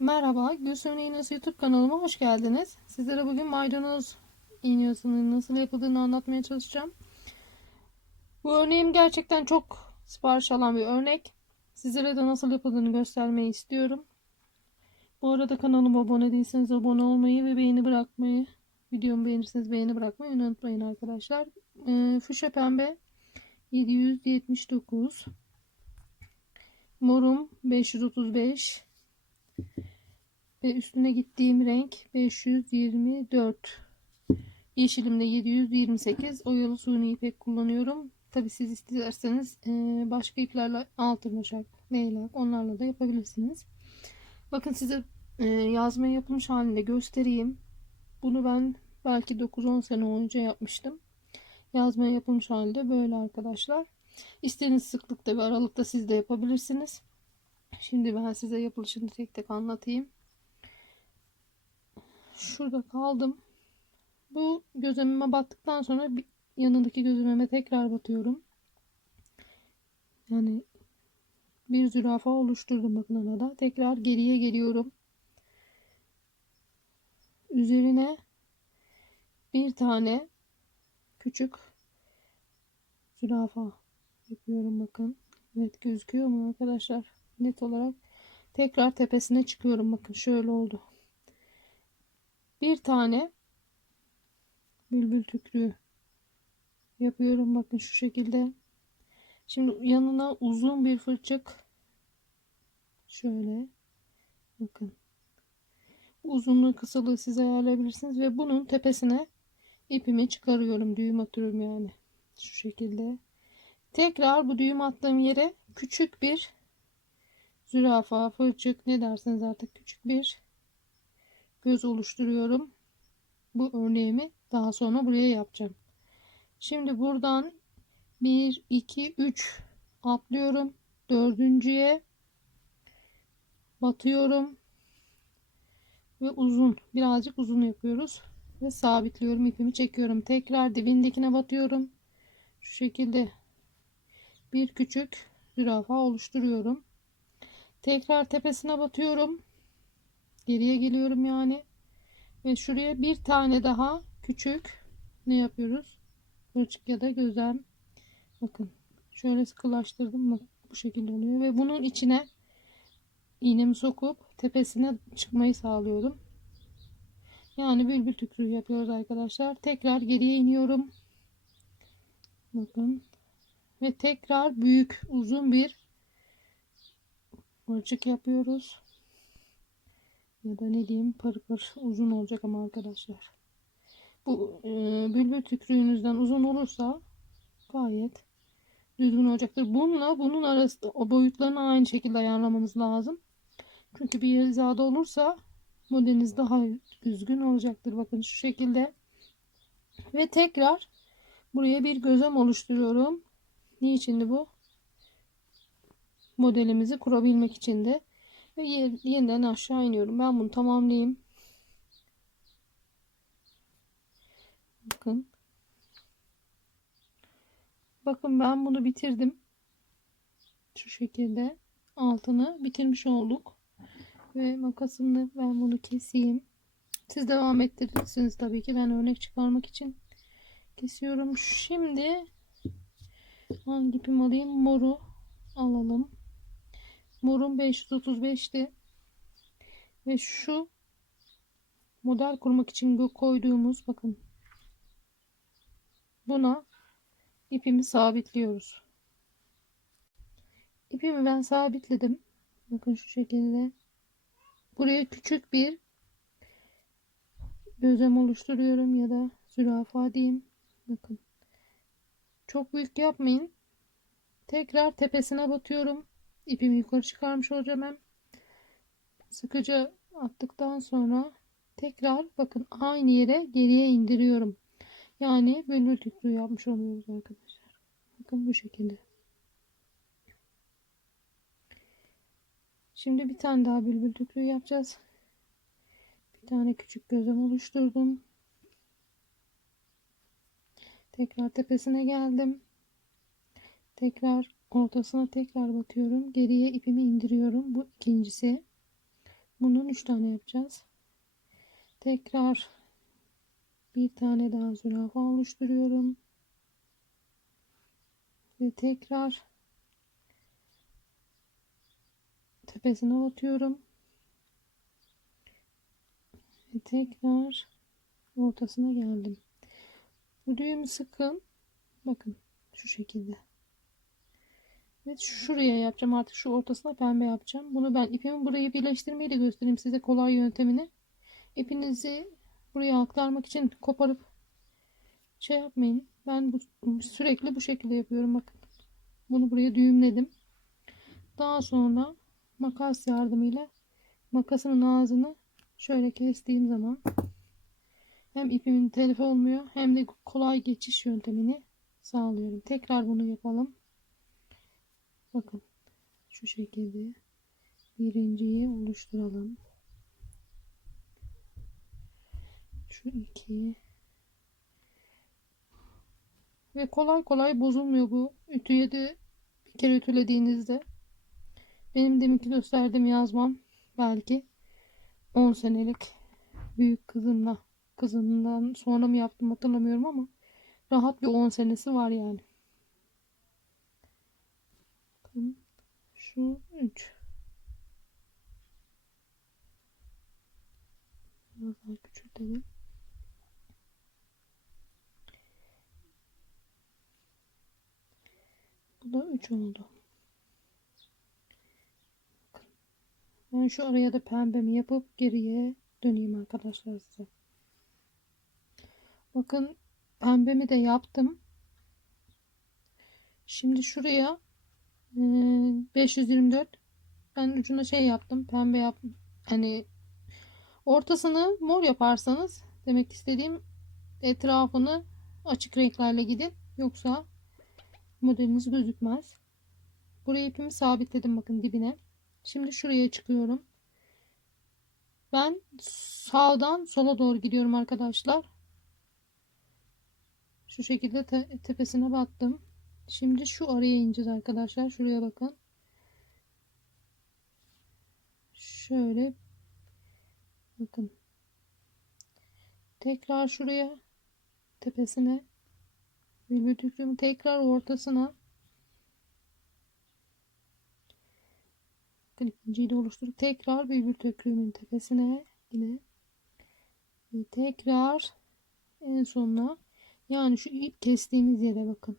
Merhaba, Gülsüm'ün İğnesi YouTube kanalıma hoş geldiniz. Sizlere bugün maydanoz iğnesinin nasıl yapıldığını anlatmaya çalışacağım. Bu örneğim gerçekten çok sipariş alan bir örnek. Sizlere de nasıl yapıldığını göstermeyi istiyorum. Bu arada kanalıma abone değilseniz abone olmayı ve beğeni bırakmayı, videomu beğenirseniz beğeni bırakmayı unutmayın arkadaşlar. Ee, fuşa pembe 779 Morum 535 ve üstüne gittiğim renk 524 yeşilimde 728 oyalı suni ipek kullanıyorum. Tabi siz isterseniz e, başka iplerle altın başak leylak onlarla da yapabilirsiniz. Bakın size e, yazma yapılmış halinde göstereyim. Bunu ben belki 9-10 sene önce yapmıştım. Yazma yapılmış halde böyle arkadaşlar. İstediğiniz sıklıkta ve aralıkta siz de yapabilirsiniz. Şimdi ben size yapılışını tek tek anlatayım. Şurada kaldım. Bu gözlemime battıktan sonra yanındaki gözlemime tekrar batıyorum. Yani bir zürafa oluşturdum bakın arada. Tekrar geriye geliyorum. Üzerine bir tane küçük zürafa yapıyorum bakın. Net gözüküyor mu arkadaşlar? Net olarak tekrar tepesine çıkıyorum. Bakın şöyle oldu. Bir tane bülbül tükrüğü yapıyorum. Bakın şu şekilde. Şimdi yanına uzun bir fırçık şöyle. Bakın. Uzunluğu kısalığı siz ayarlayabilirsiniz ve bunun tepesine ipimi çıkarıyorum. Düğüm atıyorum yani. Şu şekilde. Tekrar bu düğüm attığım yere küçük bir zürafa, fırçık ne derseniz artık? Küçük bir göz oluşturuyorum. Bu örneğimi daha sonra buraya yapacağım. Şimdi buradan 1, 2, 3 atlıyorum. Dördüncüye batıyorum. Ve uzun birazcık uzun yapıyoruz. Ve sabitliyorum ipimi çekiyorum. Tekrar dibindekine batıyorum. Şu şekilde bir küçük zürafa oluşturuyorum. Tekrar tepesine batıyorum. Geriye geliyorum yani. Ve şuraya bir tane daha küçük ne yapıyoruz? Kırçık ya da gözlem. Bakın şöyle sıkılaştırdım. Bak bu şekilde oluyor. Ve bunun içine iğnemi sokup tepesine çıkmayı sağlıyorum. Yani bülbül tükrüğü yapıyoruz arkadaşlar. Tekrar geriye iniyorum. Bakın ve tekrar büyük uzun bir mırcık yapıyoruz ya da ne diyeyim pır pır uzun olacak ama arkadaşlar. Bu e, bülbül tükrüğünüzden uzun olursa gayet düzgün olacaktır. Bununla bunun arasında o boyutlarını aynı şekilde ayarlamamız lazım. Çünkü bir hizada olursa modeliniz daha düzgün olacaktır. Bakın şu şekilde. Ve tekrar buraya bir gözlem oluşturuyorum. Niçindi bu? Modelimizi kurabilmek için de. Ve yeniden aşağı iniyorum. Ben bunu tamamlayayım. Bakın. Bakın ben bunu bitirdim. Şu şekilde altını bitirmiş olduk. Ve makasımla ben bunu keseyim. Siz devam ettirirsiniz tabii ki. Ben örnek çıkarmak için kesiyorum. Şimdi Hangi ipim alayım? Moru alalım. Morum 535'ti. Ve şu model kurmak için koyduğumuz bakın buna ipimi sabitliyoruz. İpimi ben sabitledim. Bakın şu şekilde. Buraya küçük bir gözlem oluşturuyorum ya da zürafa diyeyim. Bakın. Çok büyük yapmayın. Tekrar tepesine batıyorum. İpimi yukarı çıkarmış olacağım hem. Sıkıca attıktan sonra tekrar bakın aynı yere geriye indiriyorum. Yani bülbül tüklüğü yapmış oluyoruz arkadaşlar. Bakın bu şekilde. Şimdi bir tane daha bülbül tüklüğü yapacağız. Bir tane küçük gözlem oluşturdum. Tekrar tepesine geldim. Tekrar ortasına tekrar batıyorum. Geriye ipimi indiriyorum. Bu ikincisi. Bundan 3 tane yapacağız. Tekrar bir tane daha zürafa oluşturuyorum. Ve tekrar tepesine batıyorum. Ve tekrar ortasına geldim. Bu düğümü sıkın. Bakın şu şekilde. Ve şuraya yapacağım artık şu ortasına pembe yapacağım. Bunu ben ipimi burayı birleştirmeyi de göstereyim size kolay yöntemini. İpinizi buraya aktarmak için koparıp şey yapmayın. Ben bu, sürekli bu şekilde yapıyorum. Bakın. Bunu buraya düğümledim. Daha sonra makas yardımıyla makasımın ağzını şöyle kestiğim zaman hem ipimin telef olmuyor hem de kolay geçiş yöntemini sağlıyorum. Tekrar bunu yapalım. Bakın şu şekilde birinciyi oluşturalım. Şu iki ve kolay kolay bozulmuyor bu. Ütüye de bir kere ütülediğinizde benim deminki gösterdiğim yazmam belki 10 senelik büyük kızımla kızımdan sonra mı yaptım hatırlamıyorum ama rahat bir 10 senesi var yani. Şu 3 Biraz daha küçültelim. Bu da 3 oldu. Ben şu araya da pembemi yapıp geriye döneyim arkadaşlar size. Bakın pembemi de yaptım. Şimdi şuraya 524 ben ucuna şey yaptım. Pembe yaptım. Hani ortasını mor yaparsanız demek istediğim etrafını açık renklerle gidin. Yoksa modeliniz gözükmez. Buraya ipimi sabitledim bakın dibine. Şimdi şuraya çıkıyorum. Ben sağdan sola doğru gidiyorum arkadaşlar. Şu şekilde te tepesine battım. Şimdi şu araya ineceğiz arkadaşlar. Şuraya bakın. Şöyle. Bakın. Tekrar şuraya. Tepesine. Bülbül tükrüğümü tekrar ortasına. İkinciyi de oluşturup tekrar bülbül tükrüğümün tepesine yine. Tekrar en sonuna. Yani şu ip kestiğimiz yere bakın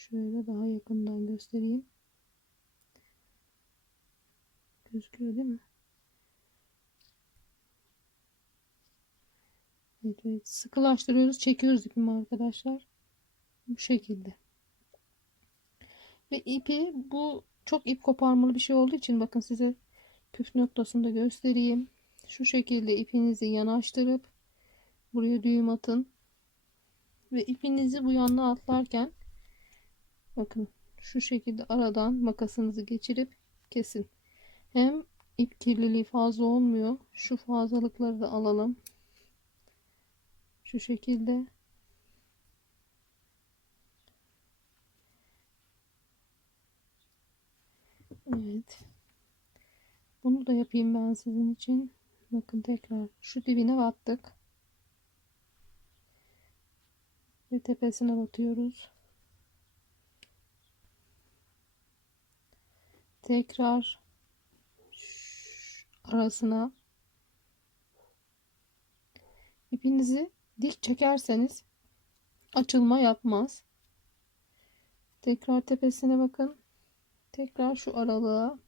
şöyle daha yakından göstereyim gözüküyor değil mi Evet, evet. Sıkılaştırıyoruz. Çekiyoruz ipimi arkadaşlar. Bu şekilde. Ve ipi bu çok ip koparmalı bir şey olduğu için bakın size püf noktasını da göstereyim. Şu şekilde ipinizi yanaştırıp buraya düğüm atın. Ve ipinizi bu yanına atlarken bakın şu şekilde aradan makasınızı geçirip kesin. Hem ip kirliliği fazla olmuyor. Şu fazlalıkları da alalım. Şu şekilde. Evet. Bunu da yapayım ben sizin için. Bakın tekrar şu dibine battık. Ve tepesine batıyoruz. Tekrar arasına. İpinizi dik çekerseniz açılma yapmaz. Tekrar tepesine bakın. Tekrar şu aralığa.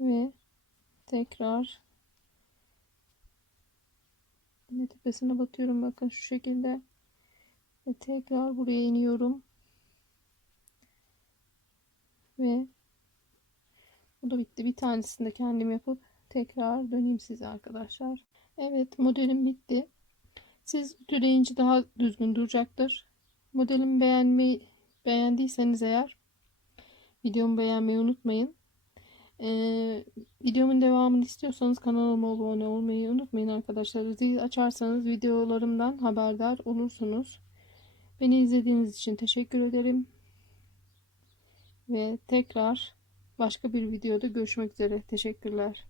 Ve tekrar yine tepesine batıyorum bakın şu şekilde. Ve tekrar buraya iniyorum ve bu da bitti bir tanesini de kendim yapıp tekrar döneyim size arkadaşlar Evet modelim bitti siz ütüleyince daha düzgün duracaktır modelimi beğenmeyi beğendiyseniz eğer videomu beğenmeyi unutmayın ee, videomun devamını istiyorsanız kanalıma abone olmayı unutmayın arkadaşlar. Zil açarsanız videolarımdan haberdar olursunuz. Beni izlediğiniz için teşekkür ederim. Ve tekrar Başka bir videoda görüşmek üzere. Teşekkürler.